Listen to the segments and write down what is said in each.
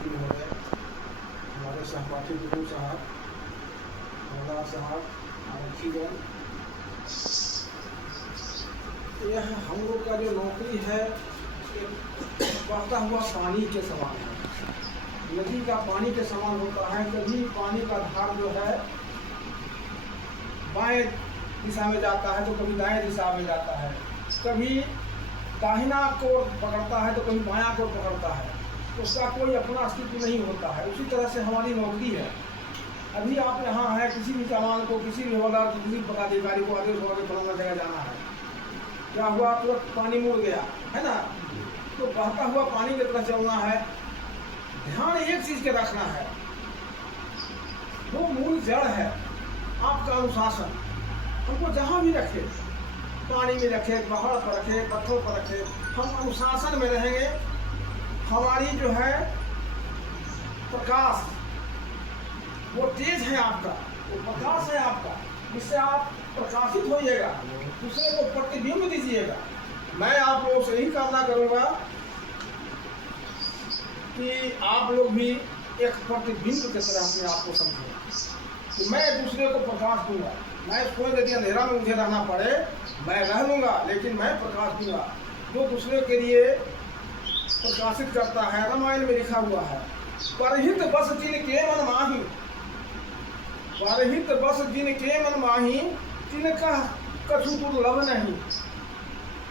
साथी महोदय, हमारे सहपाठी गुरु साहब, मौलाना साहब, आरक्षीगण, यह हम लोग का जो नौकरी है बहता हुआ पानी के समान है। नदी का पानी के समान होता है। कभी पानी का धार जो है बाएं दिशा में जाता है तो कभी दाएं दिशा में जाता है, कभी दाहिना को पकड़ता है तो कभी बायां को पकड़ता है। उसका कोई अपना अस्तित्व नहीं होता है। उसी तरह से हमारी नौकरी है। अभी आप यहाँ हैं, किसी भी जवान को, किसी भी हवलदार को, किसी पदाधिकारी को आदेश हुआ कि फलाना जगह जाना है, क्या हुआ, तुरंत पानी मुड़ गया है ना, तो बहता हुआ पानी की तरफ चलना है। ध्यान एक चीज के रखना है, वो मूल जड़ है आपका अनुशासन। हमको जहाँ भी रखे, पानी में रखे, पहाड़ पर रखे, पत्थरों पर रखे, हम अनुशासन में रहेंगे। हमारी जो है प्रकाश, वो तेज है आपका, वो प्रकाश है आपका, जिससे आप प्रकाशित होइएगा, दूसरे को प्रतिबिंब दीजिएगा। मैं आप लोगों से यही कामना करूंगा कि आप लोग भी एक प्रतिबिंब की तरह अपने आप को समझें कि मैं दूसरे को प्रकाश दूंगा। मैं कोई यदि अंधेरा में मुझे रहना पड़े, मैं रह लूँगा, लेकिन मैं प्रकाश दूंगा। जो दूसरे के लिए प्रकाशित करता है, रामायण में लिखा हुआ है, परहित बस जिन के मन माही, परहित बस जिन के मन माही, तिनका कछु दुर्लभ नहीं,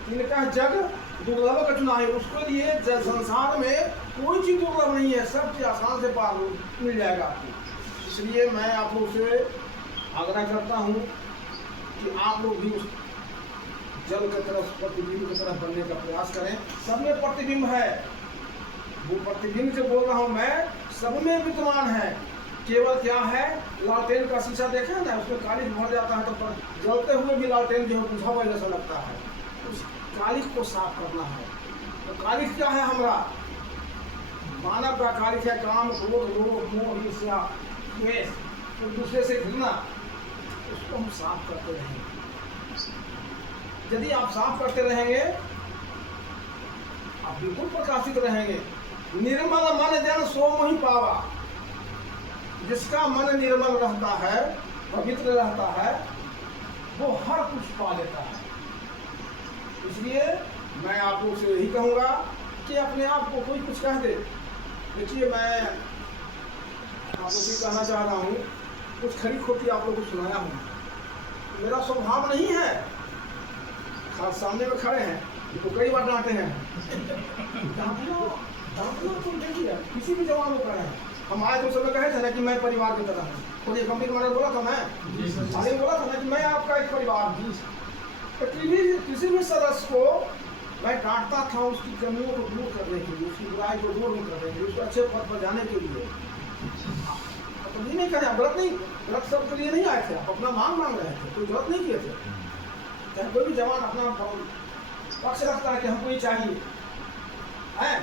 तिनका जग दुर्लभ कछु नहीं। उसके लिए संसार में कोई चीज दुर्लभ नहीं है, सब चीज आसान से पार मिल जाएगा आपको। इसलिए मैं आप लोग से आग्रह करता हूँ कि आप लोग भी उस जल की तरफ, प्रतिबिंब की तरफ बनने का प्रयास करें। सब में प्रतिबिंब है, वो प्रतिबिंब से बोल रहा हूँ मैं, सब में विद्यमान है। केवल क्या है, लालटेन का शीशा देखे ना, उसमें कालिख भर जाता है तो जलते हुए भी लालटेन जो है बुझा हुआ जैसा लगता है। उस कालिख को साफ करना है। तो कालिख क्या है हमारा? मानव का कालिख है काम, क्रोध, लोभ, मोह, ईर्ष्या, द्वेष, एक दूसरे से घृणा। उसको हम साफ करते रहेंगे। यदि आप साफ करते रहेंगे, आप बिल्कुल प्रकाशित रहेंगे। निर्मल मन जन सो मोहि पावा। जिसका मन निर्मल रहता है, पवित्र रहता है, वो हर कुछ पा लेता है। इसलिए मैं आप लोग से यही कहूँगा कि अपने आप को कोई कुछ कह दे। देखिए, मैं आप लोग से कहना चाह रहा हूँ, कुछ खरी खोटी आप लोग को सुनाया हूँ। मेरा स्वभाव नहीं है, खास सामने में खड़े हैं तो कई बार डांटे हैं, तुम देखिए किसी भी जवान को कहे हैं। हम आए तो समय कहे थे ना कि मैं परिवार की तरह हूँ। तो ये कंपनी मैंने बोला था, मैं अरे बोला था ना कि मैं आपका एक परिवार हूँ। तो किसी भी सदस्य को मैं डांटता था उसकी कमियों को दूर करने के लिए, उसकी बुराई को दूर करने के लिए, उसको अच्छे पद पर जाने के लिए। तो ये नहीं करें, गलत नहीं, गलत सब के लिए नहीं आए थे, आप अपना मांग रहे थे, कोई गलत नहीं किए थे। चाहे कोई भी जवान अपना पक्ष रखता है कि हमको ये चाहिए है,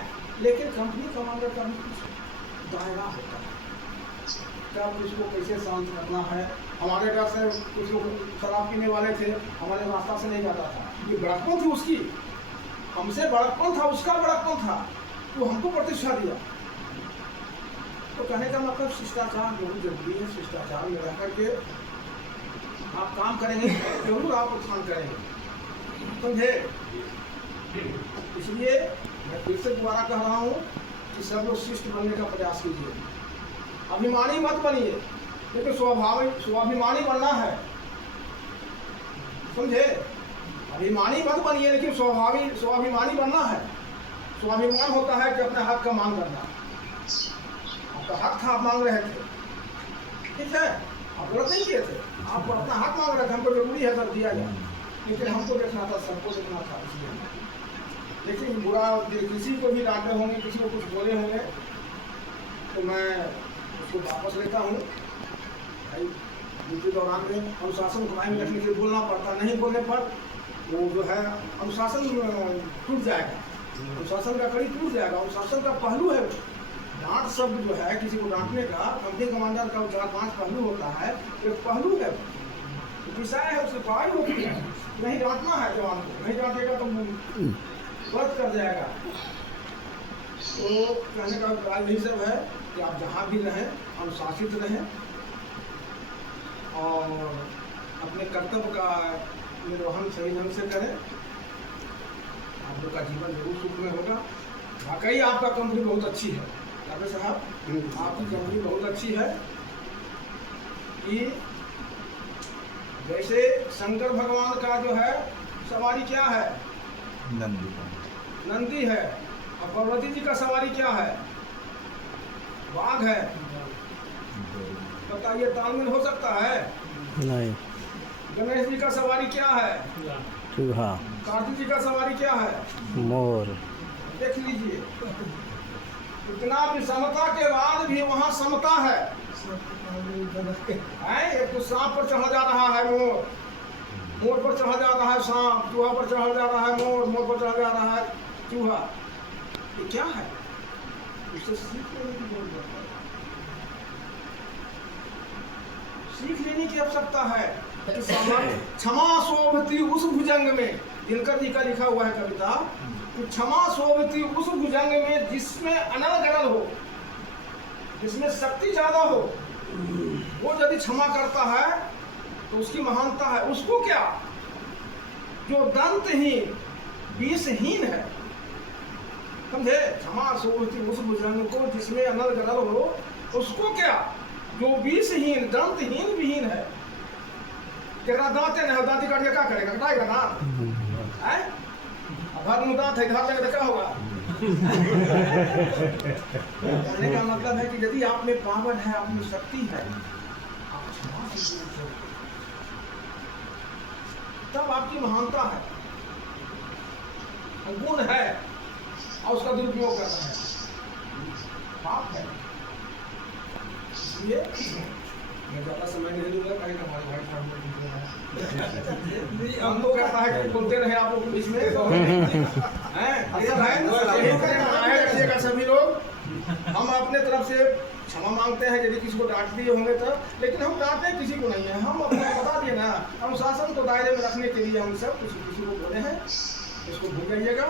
लेकिन कंपनी कमांडर का भी कुछ दायरा होता है। क्या उसको कैसे शांत करना है। हमारे घर से कुछ लोग शराब पीने वाले थे, हमारे रास्ता से नहीं जाता था। ये बड़कपन थी उसकी, हमसे बड़कपन था, उसका बड़कपन था, तो हमको प्रतिष्ठा दिया। तो कहने का मतलब शिष्टाचार बहुत जरूरी है। शिष्टाचार में रह करके आप काम करेंगे, जरूर आप उत्थान करेंगे, समझे। इसलिए मैं फिर से दोबारा कह रहा हूँ कि सब लोग शिष्ट बनने का प्रयास कीजिए। अभिमानी मत बनिए, लेकिन स्वाभिमानी बनना है, समझे। अभिमानी मत बनिए, लेकिन स्वाभिमानी बनना है। स्वाभिमान होता है कि अपने हक का मांग करना। आपका हक था, आप मांग रहे थे, ठीक है, आप गलत नहीं किए थे, आप अपना हक मांग रहे थे, हमको जरूरी है सर दिया जाए, लेकिन हमको देखना था, सबको देखना था। इसलिए लेकिन बुरा किसी को भी डांटे होंगे, किसी को कुछ बोले होंगे, तो मैं उसको वापस लेता हूँ। ड्यूटी दौरान में अनुशासन को कायम रखने के लिए बोलना पड़ता, नहीं बोलने पर वो जो है अनुशासन टूट जाएगा, अनुशासन का कड़ी टूट जाएगा। अनुशासन का पहलू है डांट शब्द जो है, किसी को डांटने का कंपनी कमांडर का 4-5 पहलू होता है। एक पहलू है, विषय है, उसकी पढ़ाई होती है। नहीं डांटना है जवान को, नहीं डांटेगा तो बंद कर जाएगा। तो कहने का अभिप्राय यही सब है कि आप जहाँ भी रहें अनुशासित रहें और अपने कर्तव्य का निर्वहन सही ढंग से करें। आप लोग का जीवन जरूर सुखमय होगा। वाकई आपका कंपनी बहुत अच्छी है डॉक्टर साहब, आपकी कंपनी बहुत अच्छी है कि जैसे शंकर भगवान का जो है सवारी क्या है, नंदी है, और पार्वती जी का सवारी क्या है, बाघ है। बताइए तालमेल हो सकता है? नहीं। गणेश जी का सवारी क्या है? चूहा। कार्तिक जी का सवारी क्या है? मोर। देख लीजिए, इतना विषमता के बाद भी वहाँ समता है। एक तो सांप पर चढ़ा जा रहा है मोर, मोर पर चढ़ा जा रहा है सांप, चूहा पर चढ़ा जा रहा है मोर, मोर पर चढ़ा जा रहा है चूहा। ये क्या है? उससे सीख लेने की जरूरत है, सीख लेने की आवश्यकता है। क्षमा शोभती उस भुजंग में, दिनकर जी का लिखा हुआ है कविता, कि क्षमा शोभती उस भुजंग में जिसमें अनल गणल हो, जिसमें शक्ति ज्यादा हो, वो यदि क्षमा करता है तो उसकी महानता है। उसको क्या जो दंतहीन विषहीन है, समझे? क्षमा शोभती उस भुजंग को जिसमें अनल गणल हो, उसको क्या जो विषहीन दंतहीन विहीन है। तेरा दांत है ना, दांत काट के क्या करेगा? कटाएगा ना? है घर में दांत है, घर लेंगे तो क्या होगा? कहने का मतलब है कि यदि आप में पावर है, आप में शक्ति है, आप क्षमा से दूर हो, तब आपकी महानता है, गुण है, और उसका दुरुपयोग करना है पाप है। इसलिए मैं ज़्यादा समय नहीं लूँगा, कहीं हमारे भाई साहब हम लोग कहता है कि बोलते रहे आप लोग बीच में हैं सभी लोग। हम अपने तरफ से क्षमा मांगते हैं यदि किसी को डांट दिए होंगे तो, लेकिन हम डांटते किसी को नहीं है। हम अपना बता दिए ना, अनुशासन को दायरे में रखने के लिए हम सब किसी को बोले हैं, इसको भूल जाइएगा।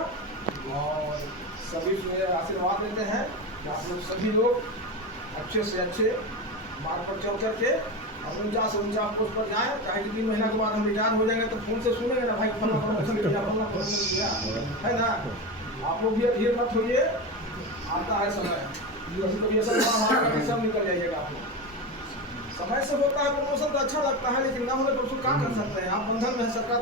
और सभी से आशीर्वाद देते हैं कि आप लोग सभी लोग अच्छे से अच्छे मार्ग पर चल करके और 49 पोस्ट पर जाएं। चाहे कि 3 महीना के बाद हम रिटायर हो जाएंगे तो फोन से सुनेंगे ना, भाई फलना प्रमोशन किया, फलना प्रमोशन किया, है ना? आप लोग भी धीरे मत होइए, आता है समय, कभी ऐसा सब निकल जाइएगा। आप लोग समय से होता है प्रमोशन तो अच्छा लगता है, लेकिन ना होने पर उसको क्या कर सकते हैं? आप बंधन में है, सरकार